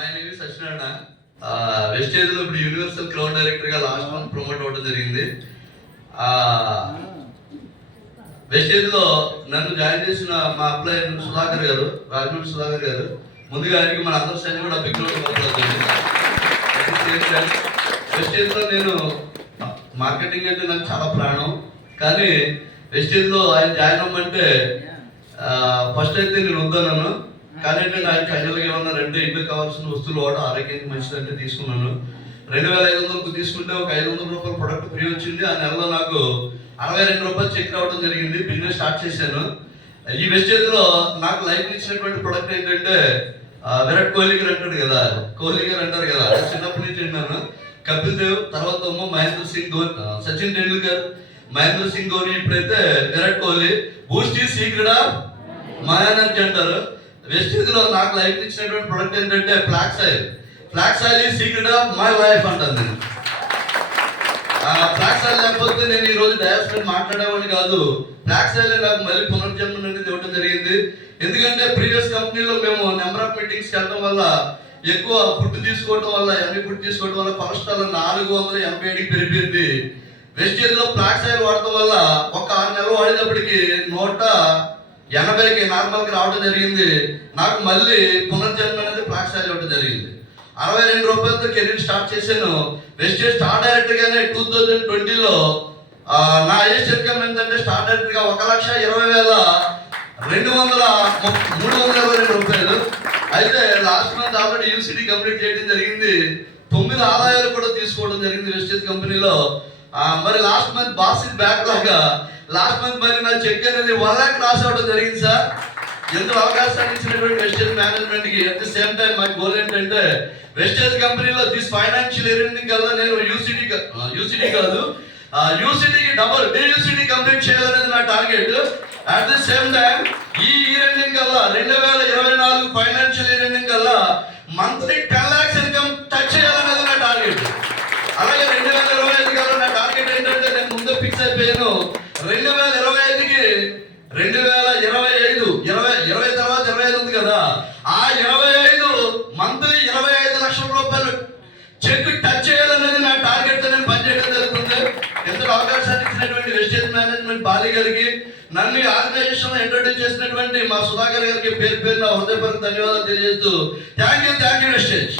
My name is Satyanarayana. వెస్టేజ్ లో ఇప్పుడు యూనివర్సల్ క్రౌడ్ డైరెక్టర్ గా లాస్ట్ మంత్ ప్రమోట్ అవ్వడం జరిగింది. వెస్టేజ్ లో నన్ను జాయిన్ చేసిన మా అప్లయర్ సుధాకర్ గారు, రాజమండ్రి సుధాకర్ గారు, ముందుగా ఆయనకి మన అందరి సైన్ కూడా బిగ్ వెస్టేజ్ లో నేను మార్కెటింగ్ అంటే నాకు చాలా ప్రాణం. కానీ వెస్టేజ్ లో ఆయన జాయిన్ అవ్వమంటే ఫస్ట్ అయితే నేను వద్దన్నాను. కానీ అంటే నాకు ఫైనల్గా ఏమన్నా అంటే ఇంట్లో కావాల్సిన వస్తువులు వాడు ఆరోగ్యానికి మంచిదంటే తీసుకున్నాను. 2500 తీసుకుంటే ఒక 500 రూపాయల ప్రొడక్ట్ ఫ్రీ వచ్చింది. ఆ నెలలో నాకు 62 రూపాయలు చెక్ రావడం జరిగింది. బిజినెస్ స్టార్ట్ చేశాను. ఈ వెస్టేజ్ లో నాకు లైఫ్ ఇచ్చినటువంటి ప్రొడక్ట్ ఏంటంటే విరాట్ కోహ్లీ గారు అంటాడు కదా, కోహ్లీ గారు అంటారు కదా, చిన్నప్పటి నుంచి విన్నాను. కపిల్ దేవ్, తర్వాత మహేంద్ర సింగ్ ధోని, సచిన్ టెండూల్కర్, మహేంద్ర సింగ్ ధోని, ఇప్పుడైతే Virat Kohli. Boost is secret of my energy అంటారు. వెస్టేజ్ లో నాకు లైఫ్ ఇచ్చినటువంటి ప్రొడక్ట్ ఏంటంటే flax oil. Flax oil is secret of my life అంటాను నేను. ఫ్లాక్స్ ఆయిల్ లేకపోతే నేను ఈ రోజు డయాస్ మీద మాట్లాడేవాడిని కాదు. ఫ్లాక్స్ ఆయిల్ నాకు మళ్ళీ పునర్జన్మ అనేది ఇవ్వడం జరిగింది. ఎందుకంటే ప్రీవియస్ కంపెనీలో మేము నెంబర్ ఆఫ్ మీటింగ్స్కి వెళ్ళడం వల్ల, ఎక్కువ ఫుడ్ తీసుకోవడం వల్ల, ఎన్ని ఫుడ్ తీసుకోవడం వల్ల కొలెస్ట్రాల్ 487కి పెరిగింది. వెస్టేజ్ లో ఫ్లాక్స్ ఆయిల్ వాడటం వల్ల ఒక 6 నెలలు వాడేటప్పటికి 180కి నార్మల్కి రావడం జరిగింది. నాకు మళ్ళీ పునర్జన్మ అనేది ఫ్లాక్స్ ఆయిల్ ఇవ్వడం జరిగింది. 62 రూపాయలతో కెరీర్ స్టార్ట్ చేశాను. వెస్టేజ్ స్టార్ డైరెక్టర్ గానే 2020లో నా ఏజ్ ఇన్కమ్ ఏంటంటే స్టార్ డైరెక్టర్ గా 1,20,322 రూపాయలు. అయితే last month already uCT complete చేయడం జరిగింది. 9 ఆదాయాలు కూడా తీసుకోవడం జరిగింది వెస్టేజ్ కంపెనీలో. మరి లాస్ట్ మంత్ బాసిక్ బ్యాక్ లాగా లాస్ట్ మంత్ మరి నా చెక్ అనేది 1 lakh క్రాస్ అవ్వడం జరిగింది సార్. ఎంతో అవకాశాన్ని ఇచ్చినటువంటి వెస్టేజ్ మేనేజ్మెంట్ కి. At the same time my goal ఏంటంటే వెస్టేజ్ కంపెనీలో దిస్ ఫైనాన్షియల్ ఇయర్ ఎండింగ్ కల్లా నేను యూసిటీ కాదు, యూసిటీకి డబుల్ డియూసిటీ కంప్లీట్ చేయాలనేది నా target. At the same time ఈ ఇయర్ ఎండింగ్ కల్లా 2024 ఫైనాన్షియల్ ఇయర్ ఎండింగ్ కల్లా మంత్లీ 10 lakhs ఇన్కమ్ టచ్ చేయాలనేది నా టార్గెట్. అలాగే 2025 కల్లా నా టార్గెట్ ఏంటంటే నేను ముందే ఫిక్స్ అయిపోయాను. 2025కి 2020 తర్వాత 25 ఉంది కదా, ఆ 25 మంత్లీ 25 లక్షల రూపాయలు చెక్ టచ్ చేయాలనేది నా టార్గెట్. నేను పనిచేయడం జరుగుతుంది. ఎంతో అవకాశాన్ని ఇచ్చినటువంటి వెస్టేజ్ మేనేజ్మెంట్ బాలి గారికి, నన్ను ఆర్గనైజేషన్ లో ఇంట్రొడ్యూస్ చేసినటువంటి మా సుధాకర్ గారికి పేరు పేరున హృదయపూర్వక ధన్యవాదాలు తెలియజేస్తూ థ్యాంక్ యూ వెస్టేజ్.